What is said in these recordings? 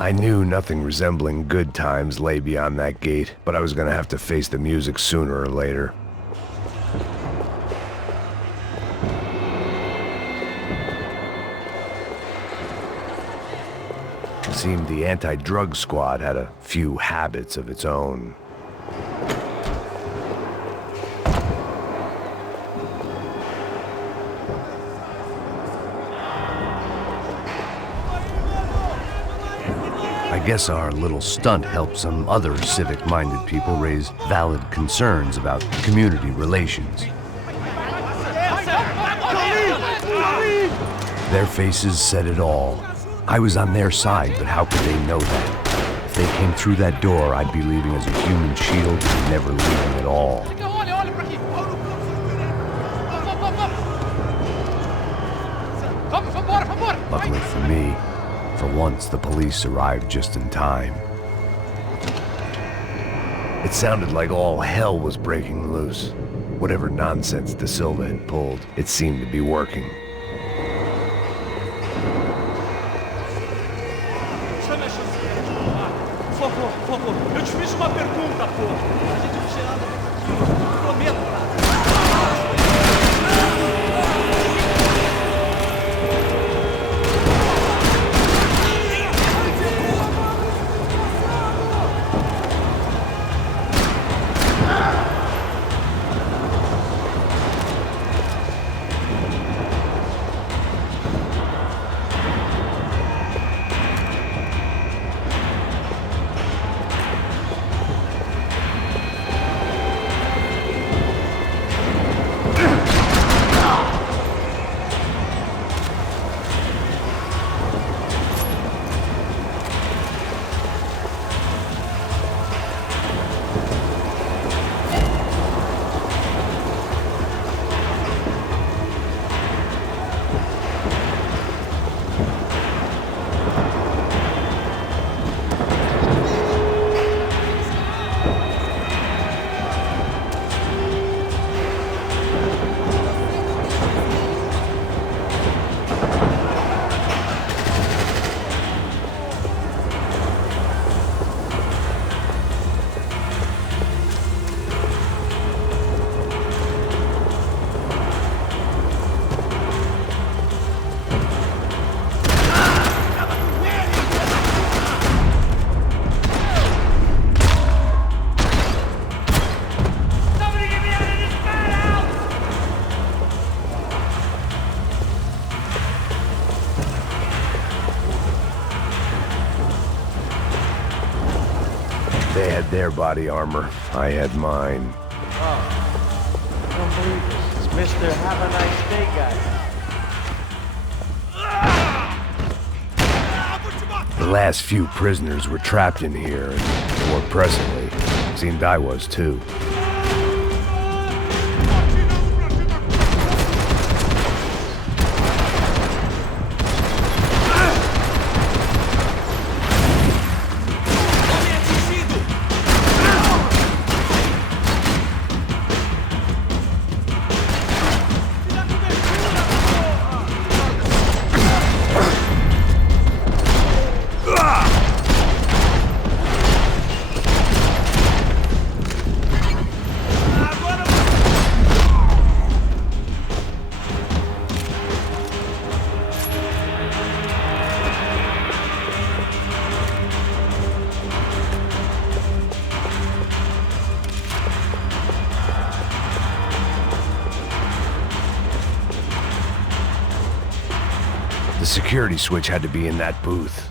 I knew nothing resembling good times lay beyond that gate, but I was gonna have to face the music sooner or later. It seemed the anti-drug squad had a few habits of its own. I guess our little stunt helped some other civic-minded people raise valid concerns about community relations. Their faces said it all. I was on their side, but how could they know that? If they came through that door, I'd be leaving as a human shield and never leaving at all. Luckily for me, for once, the police arrived just in time. It sounded like all hell was breaking loose. Whatever nonsense De Silva had pulled, it seemed to be working. Por favor, eu te fiz uma pergunta, pô. A gente vai tirar daqui, prometo, cara. They had their body armor. I had mine. Oh, I don't believe this. It's Mr. Have a Nice Day guy. The last few prisoners were trapped in here, and more presently, seemed I was too. The security switch had to be in that booth.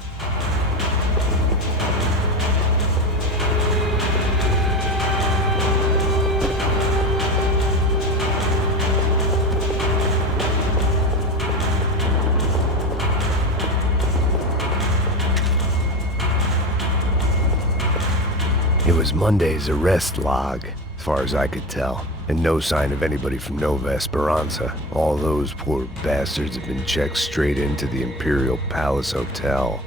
It was Monday's arrest log. far as I could tell. And no sign of anybody from Nova Esperanza. All those poor bastards have been checked straight into the Imperial Palace Hotel.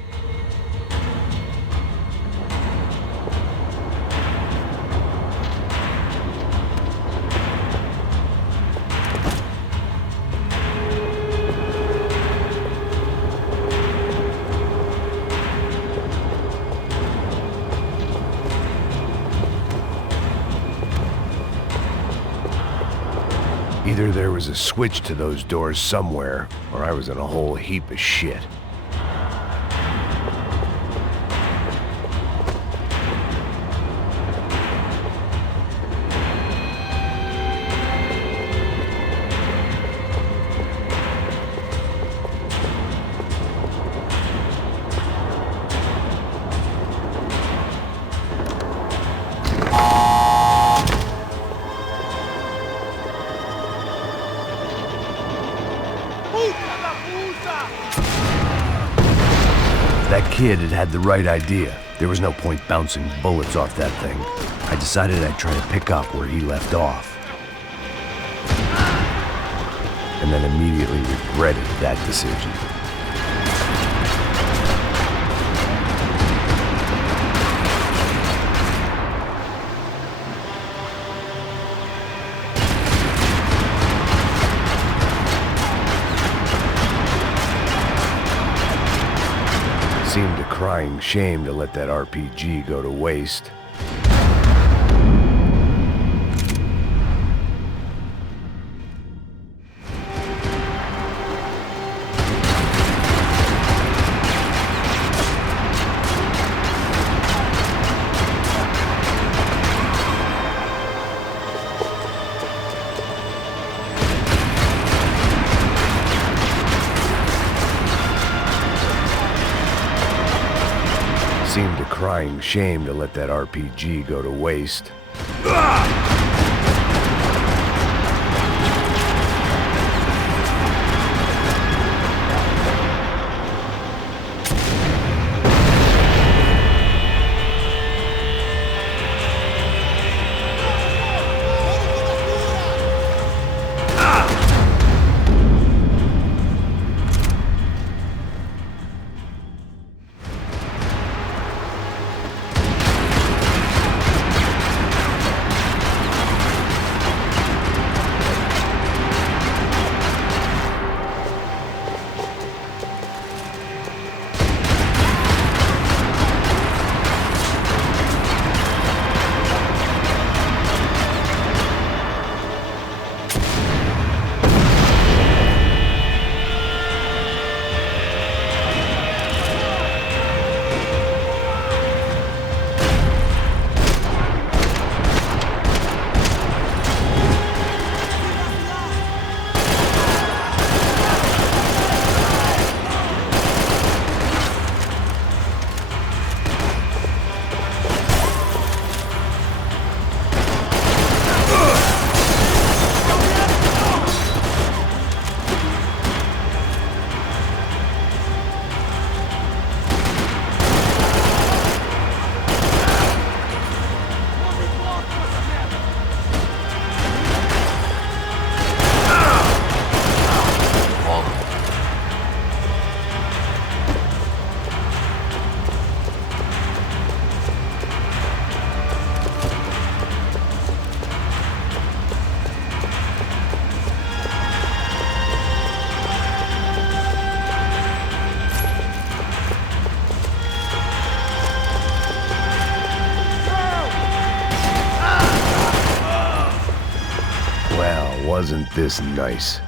Either there was a switch to those doors somewhere, or I was in a whole heap of shit. That kid had the right idea. There was no point bouncing bullets off that thing. I decided I'd try to pick up where he left off. And then immediately regretted that decision. Seemed a crying shame to let that RPG go to waste. Seemed a crying shame to let that RPG go to waste. Wasn't this nice?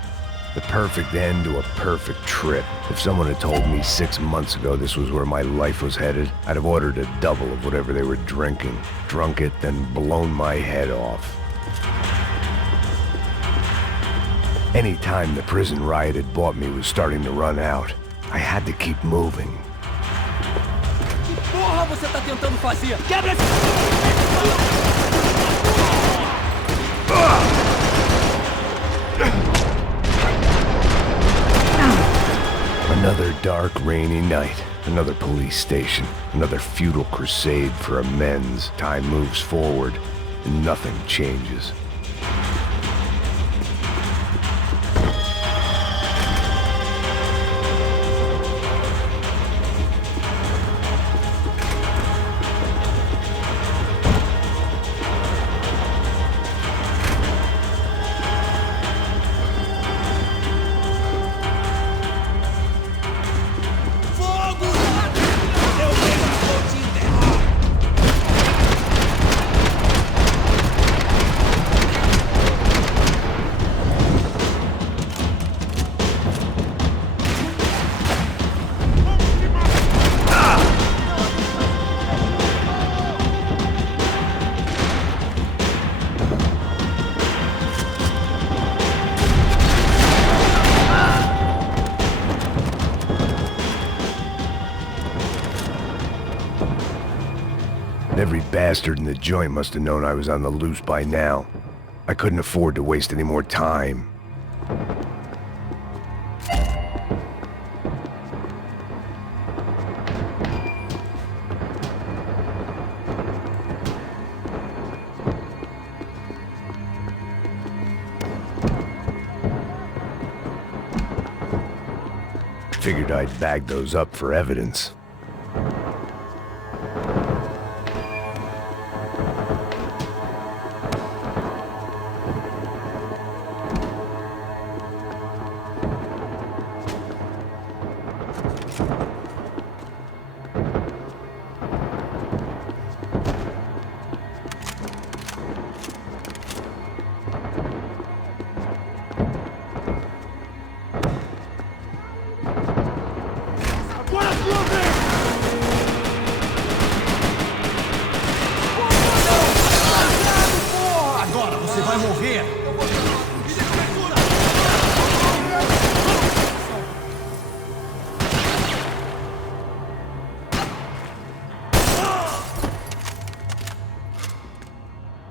The perfect end to a perfect trip. If someone had told me 6 months ago this was where my life was headed, I'd have ordered a double of whatever they were drinking, drunk it, then blown my head off. Any time the prison riot had bought me was starting to run out. I had to keep moving. Que porra você tá tentando fazer? Quebra esse... Another dark, rainy night. Another police station. Another futile crusade for amends. Time moves forward. and nothing changes. Every bastard in the joint must have known I was on the loose by now. I couldn't afford to waste any more time. Figured I'd bag those up for evidence. Agora você vai morrer!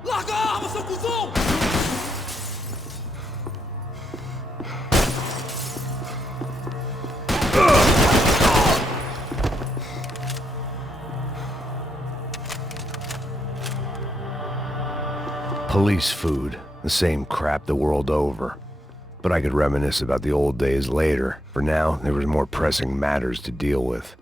Larga a arma, seu cuzão! Police food, the same crap the world over. But I could reminisce about the old days later. For now, there was more pressing matters to deal with.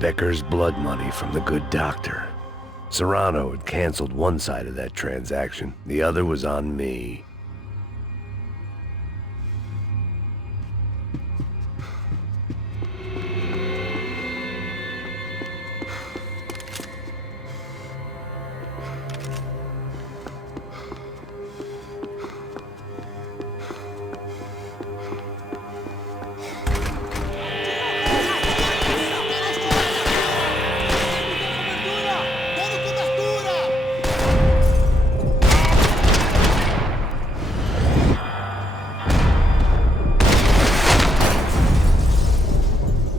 Becker's blood money from the good doctor. Serrano had canceled one side of that transaction. The other was on me.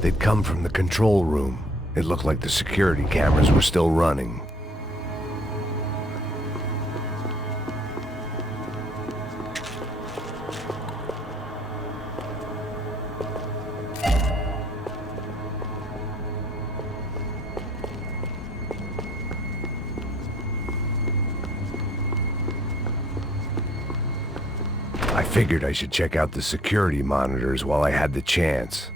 They'd come from the control room. It looked like the security cameras were still running. I figured I should check out the security monitors while I had the chance.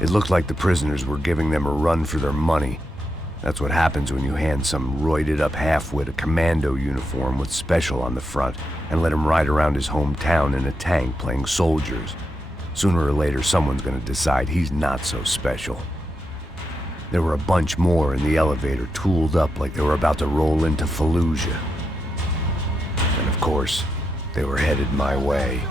It looked like the prisoners were giving them a run for their money. That's what happens when you hand some roided-up halfwit a commando uniform with special on the front and let him ride around his hometown in a tank playing soldiers. Sooner or later, someone's gonna decide he's not so special. There were a bunch more in the elevator, tooled up like they were about to roll into Fallujah. And of course, they were headed my way.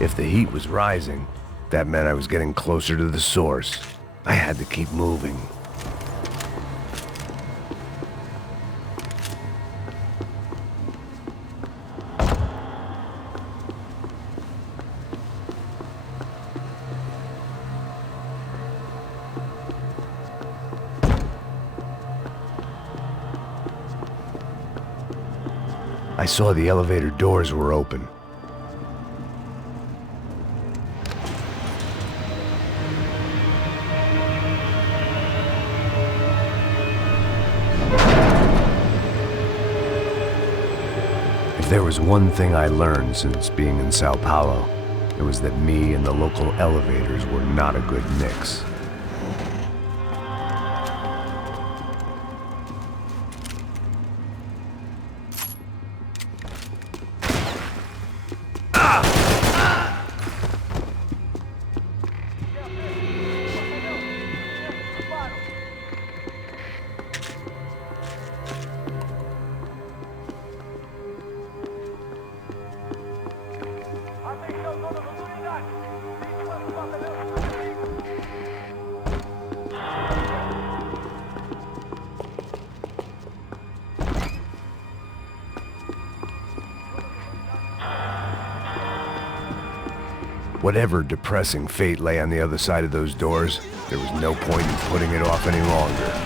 If the heat was rising, that meant I was getting closer to the source. I had to keep moving. I saw the elevator doors were open. If there was one thing I learned since being in Sao Paulo, it was that me and the local elevators were not a good mix. Whatever depressing fate lay on the other side of those doors, there was no point in putting it off any longer.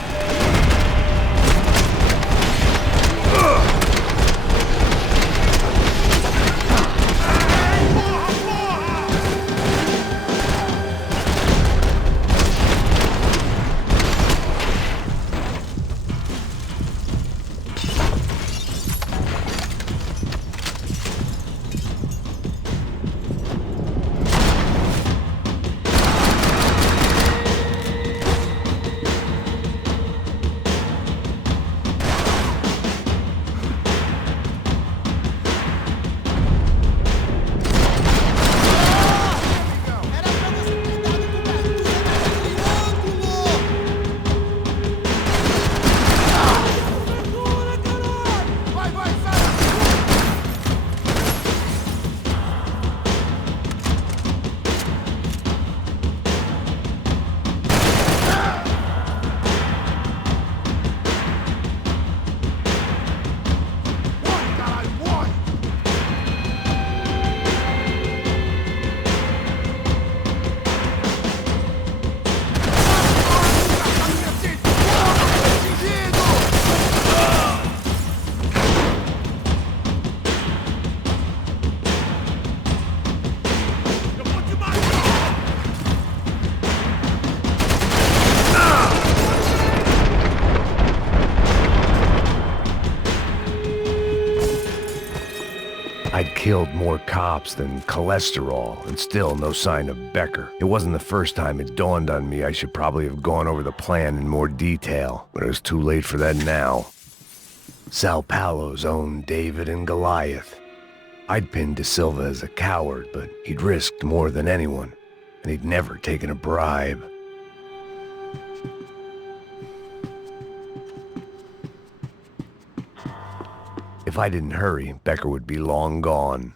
I'd killed more cops than cholesterol, and still no sign of Becker. It wasn't the first time it dawned on me I should probably have gone over the plan in more detail, but it was too late for that now. Sao Paulo's own David and Goliath. I'd pinned De Silva as a coward, but he'd risked more than anyone, and he'd never taken a bribe. If I didn't hurry, Becker would be long gone.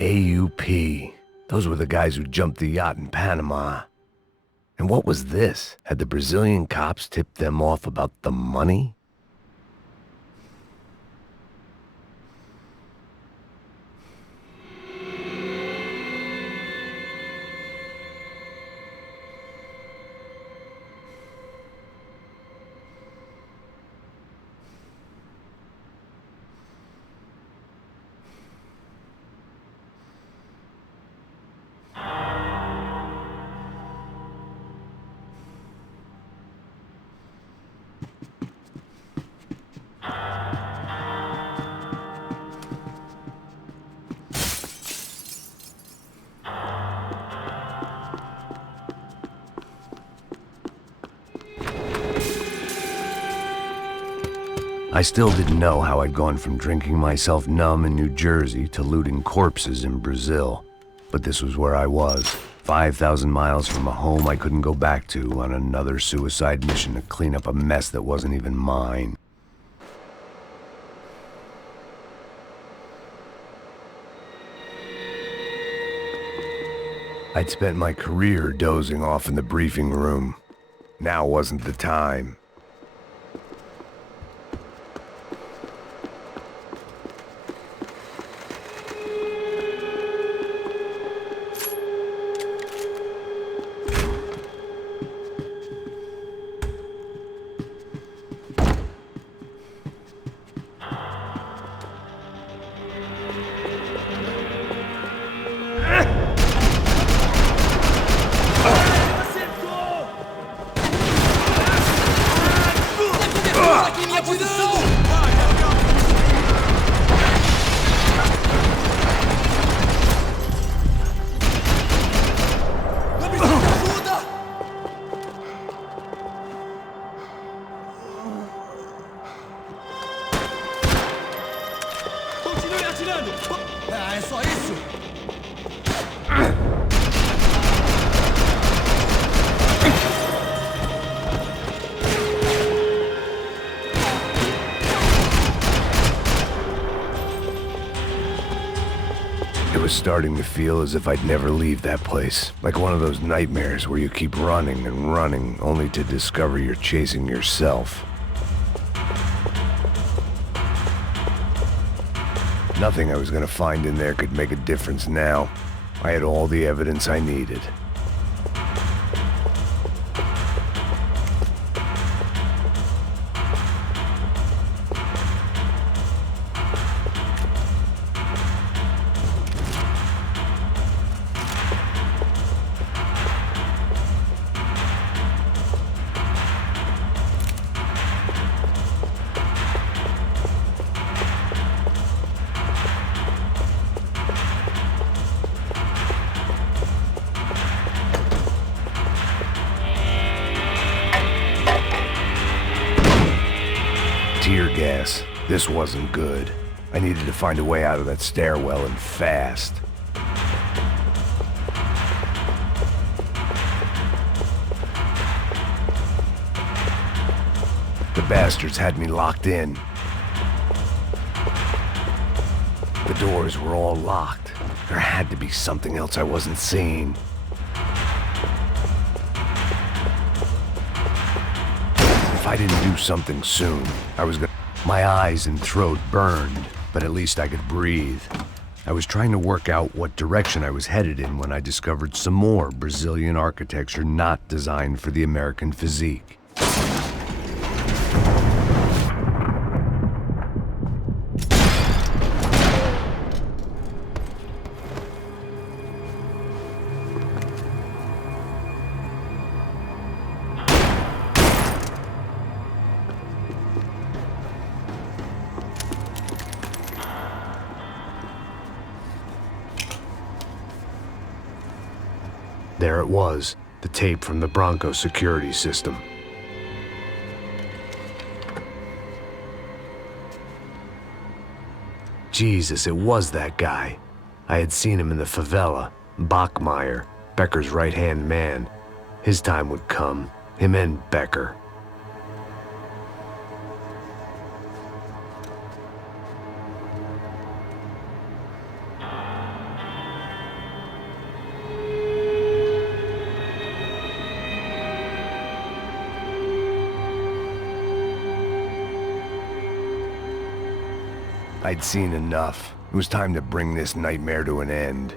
AUP. Those were the guys who jumped the yacht in Panama. And what was this? Had the Brazilian cops tipped them off about the money? I still didn't know how I'd gone from drinking myself numb in New Jersey to looting corpses in Brazil. But this was where I was, 5,000 miles from a home I couldn't go back to, on another suicide mission to clean up a mess that wasn't even mine. I'd spent my career dozing off in the briefing room. Now wasn't the time. Aqui minha posição! Eu preciso de ajuda! Continue atirando! É só isso? It was starting to feel as if I'd never leave that place. Like one of those nightmares where you keep running and running, only to discover you're chasing yourself. Nothing I was gonna find in there could make a difference now. I had all the evidence I needed. Tear gas. This wasn't good. I needed to find a way out of that stairwell and fast. The bastards had me locked in. The doors were all locked. There had to be something else I wasn't seeing. If I didn't do something soon, I was gonna... My eyes and throat burned, but at least I could breathe. I was trying to work out what direction I was headed in when I discovered some more Brazilian architecture not designed for the American physique. There it was, the tape from the Bronco security system. Jesus, it was that guy. I had seen him in the favela, Bachmeyer, Becker's right-hand man. His time would come, him and Becker. I'd seen enough. It was time to bring this nightmare to an end.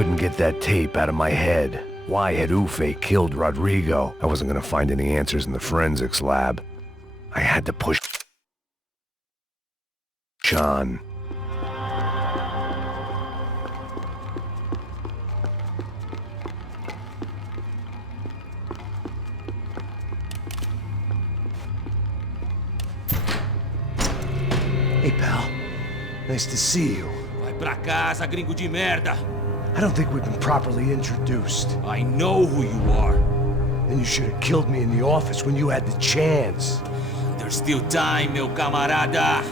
couldn't get that tape out of my head. Why had Ufe killed Rodrigo? I wasn't gonna find any answers in the forensics lab. I had to push on. Hey, pal. Nice to see you. Vai pra casa, gringo de merda! I don't think we've been properly introduced. I know who you are. Then you should have killed me in the office when you had the chance. There's still time, meu camarada!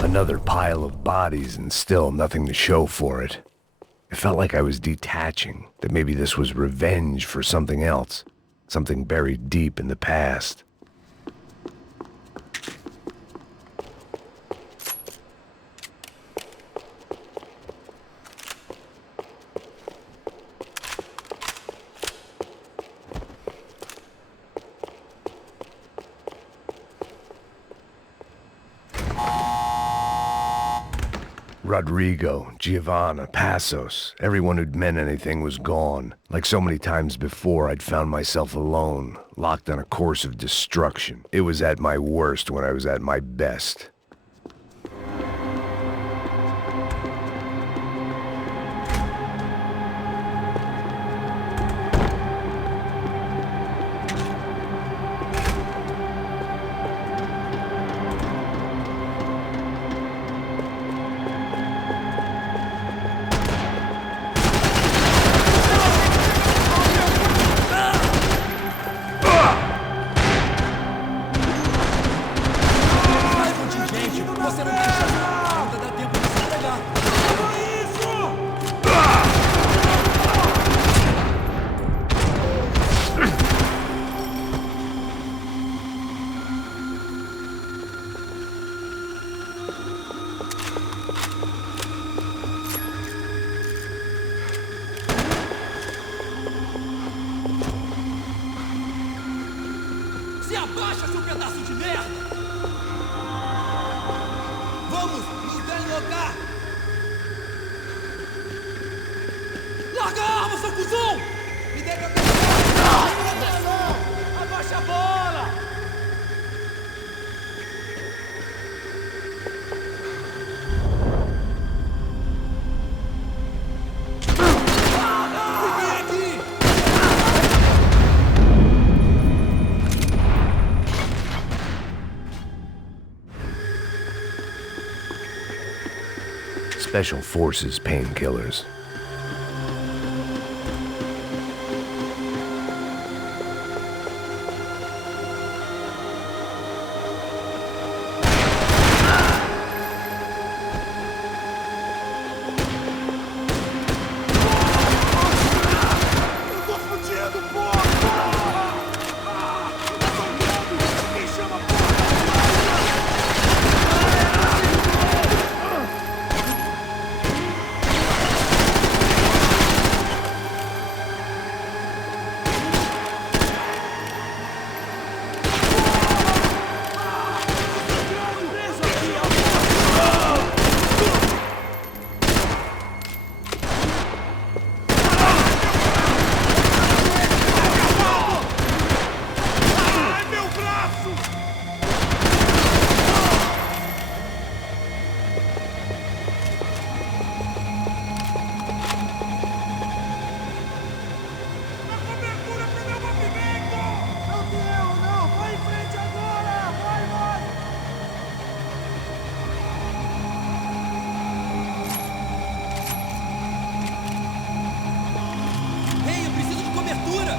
Another pile of bodies and still nothing to show for it. It felt like I was detaching, that maybe this was revenge for something else, something buried deep in the past. Rodrigo, Giovanna, Passos, everyone who'd meant anything was gone. Like so many times before, I'd found myself alone, locked on a course of destruction. It was at my worst when I was at my best. Abaixa, seu pedaço de merda! Vamos! Nos deslocar! Larga a arma, seu cuzão! Me dê meu Abaixa a bola! Special Forces painkillers. Ei, eu preciso de cobertura!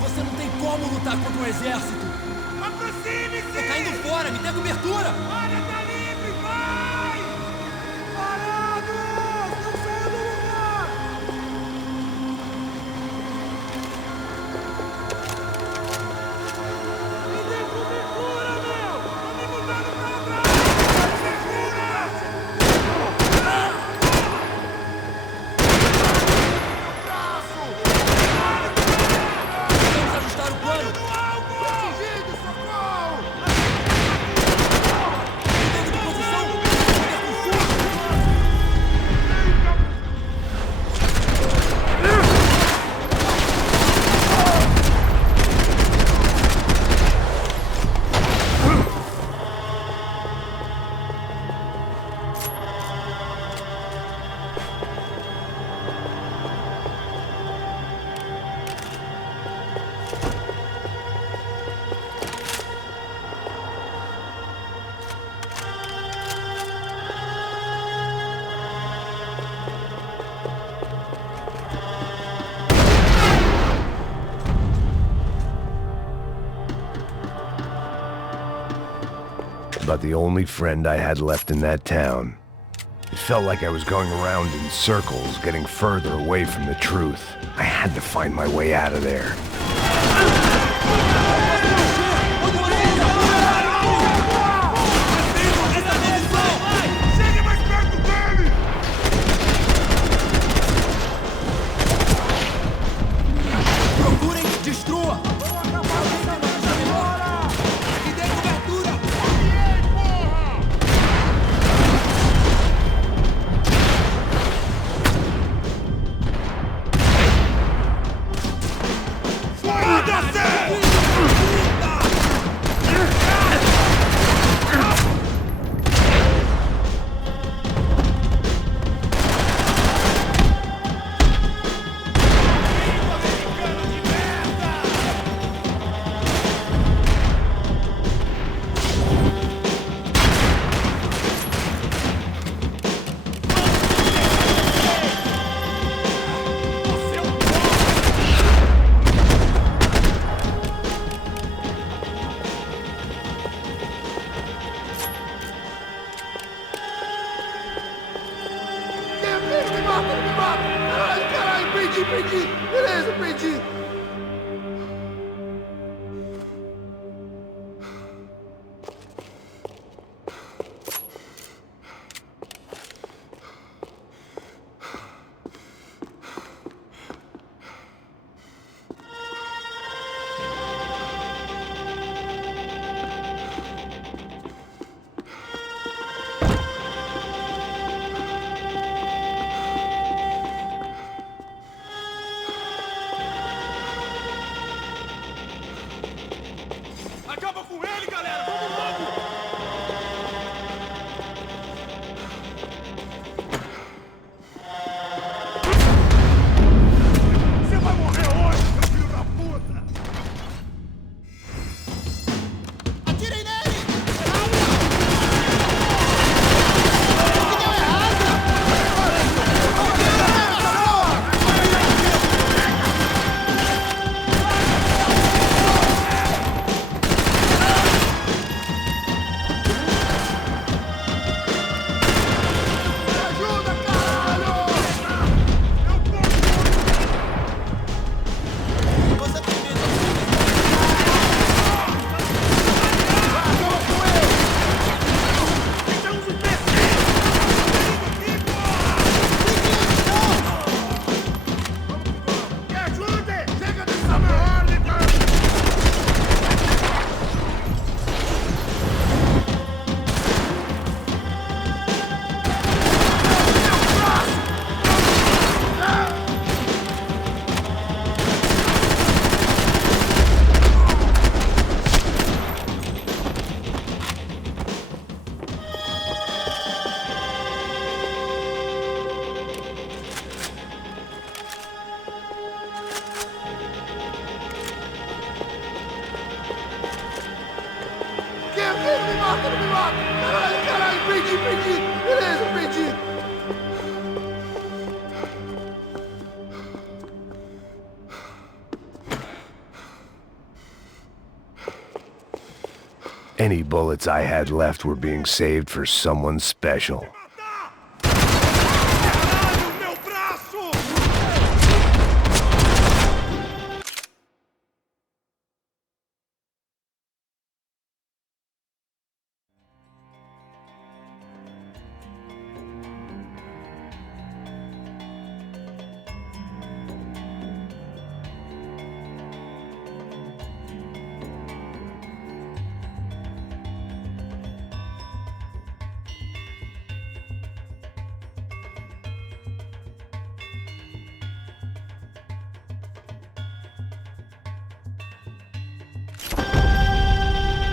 Você não tem como lutar contra o exército! Aproxime-se! Tô caindo fora, me dê cobertura! Área tá livre, vai! Parados! Não saiam do lugar! Me dê cobertura, meu! Tá me mudando pra trás! Segura! Vamos ajustar o plano! Mudando de posição! Poder confuso! About the only friend I had left in that town. It felt like I was going around in circles, getting further away from the truth. I had to find my way out of there. Chegue mais perto dele! Procurem, destrua! Me dê cobertura! Foda-se! não me mata! Caralho, perdi! Beleza, perdi! Any bullets I had left were being saved for someone special. Caralho, meu braço!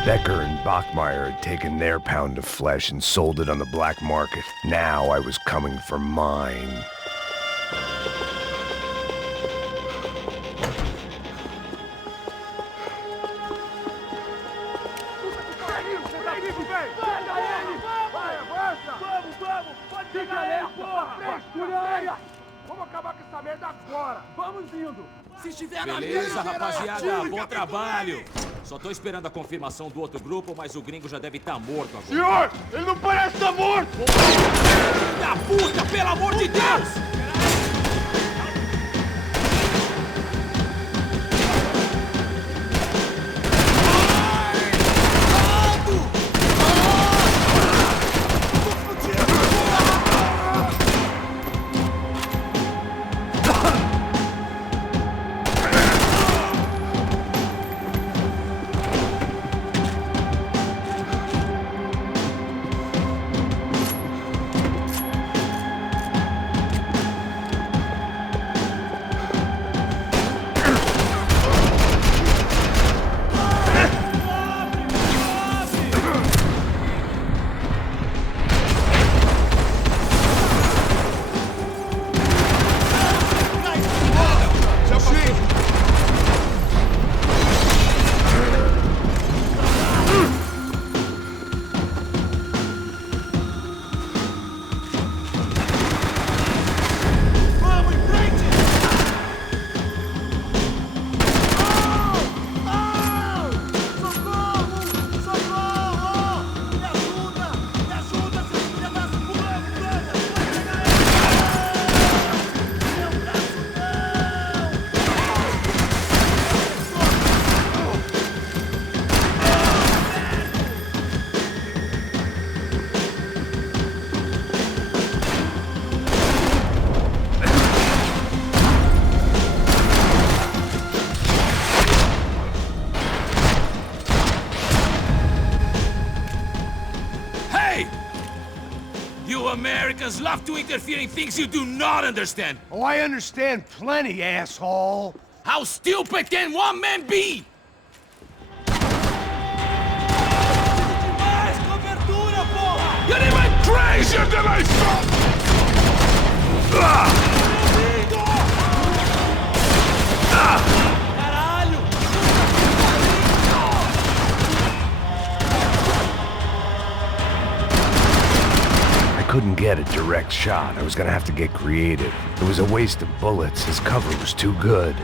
Becker and Bachmeyer had taken their pound of flesh and sold it on the black market. Now I was coming for mine. Vamos acabar com essa merda agora! Vamos indo! Se estiver na Beleza, linha, rapaziada, bom trabalho. Só tô esperando a confirmação do outro grupo, mas o gringo já deve estar morto agora. Senhor, ele não parece estar morto! Filho da puta, pelo amor de Deus! You Americans love to interfere in things you do not understand. Oh, I understand plenty, asshole. How stupid can one man be? Demais, cobertura, porra! You're even crazier than I thought! Caralho! I couldn't get a direct shot. I was gonna have to get creative. It was a waste of bullets. His cover was too good.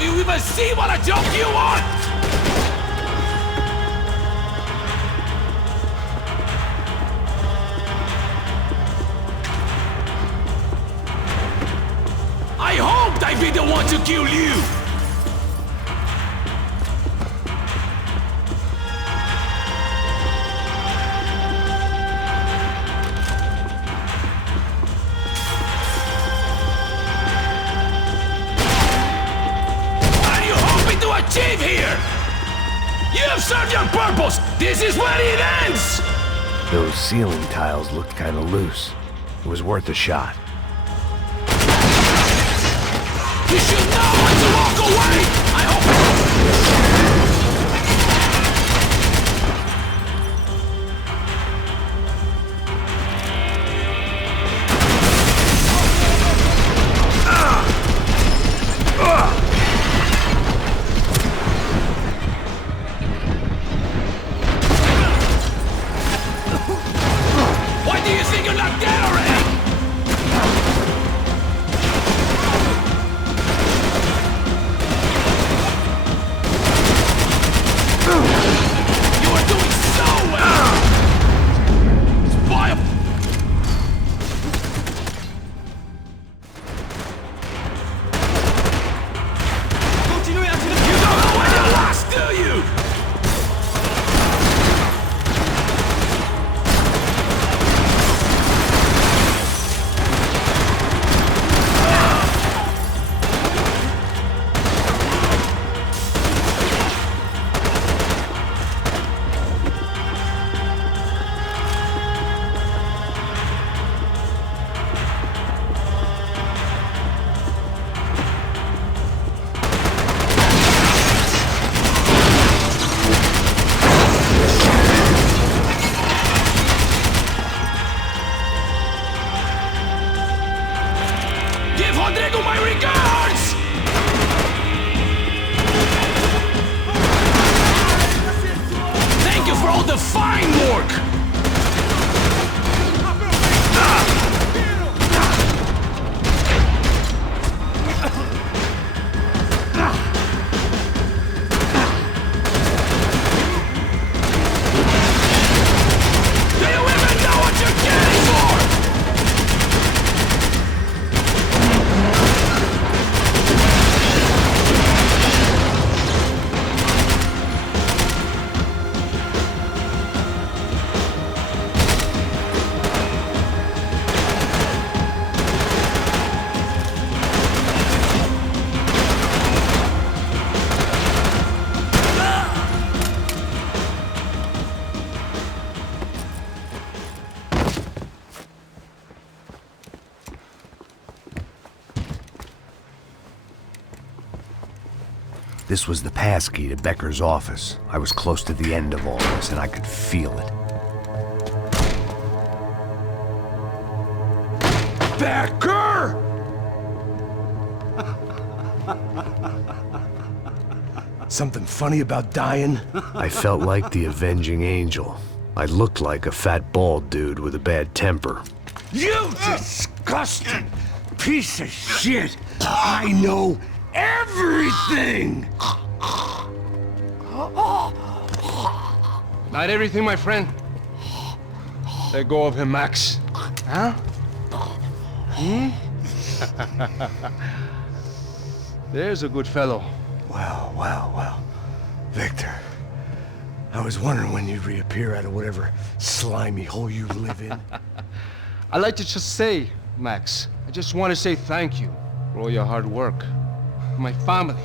You even see what a joke you are? I hoped I'd be the one to kill you! Are you hoping to achieve have served your purpose! This is where it ends! Those ceiling tiles looked kind of loose. It was worth a shot. You should know when to walk away! I hope... Why do you think you're not dead already? You are doing so well! Spoil! Continue a tirar. You don't know when you're lost, do you? Give Rodrigo my regards! Thank you for all the fine work! Do you even know what you're getting for? This was the passkey to Becker's office. I was close to the end of all this, and I could feel it. Becker! Something funny about dying? I felt like the avenging angel. I looked like a fat bald dude with a bad temper. You disgusting piece of shit! I know everything! Not everything, my friend. Let go of him, Max. Huh? There's a good fellow. Well. Victor, I was wondering when you'd reappear out of whatever slimy hole you live in. I'd like to just say, Max, I just want to say thank you for all your hard work, for my family,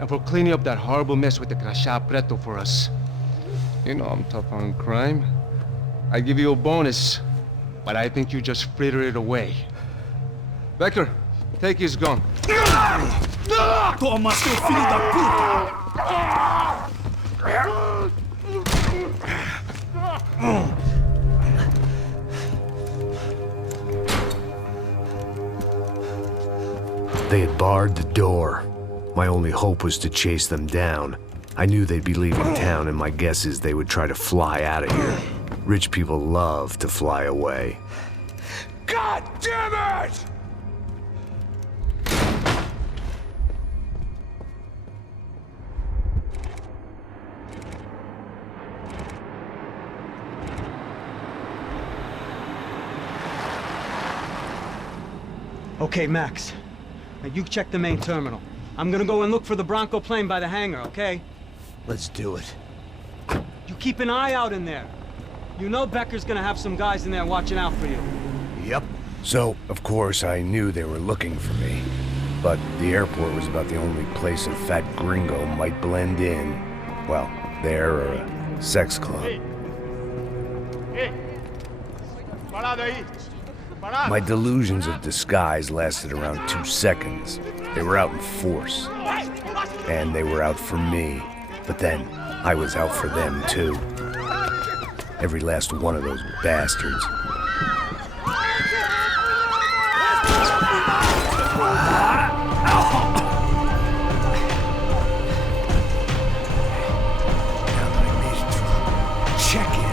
and for cleaning up that horrible mess with the Crachá Preto for us. You know I'm tough on crime. I give you a bonus, but I think you just fritter it away. Becker, take his gun. Toma, seu filho da puta! They had barred the door. My only hope was to chase them down. I knew they'd be leaving town, and my guess is they would try to fly out of here. Rich people love to fly away. God damn it! Okay, Max. Now you check the main terminal. I'm gonna go and look for the Bronco plane by the hangar, okay? Let's do it. You keep an eye out in there. You know Becker's gonna have some guys in there watching out for you. Yep. So, of course, I knew they were looking for me. But the airport was about the only place a fat gringo might blend in. Well, there or a sex club. My delusions of disguise lasted around 2 seconds. They were out in force. And they were out for me. But then, I was out for them too. Every last one of those bastards. Now that I made it through, check it.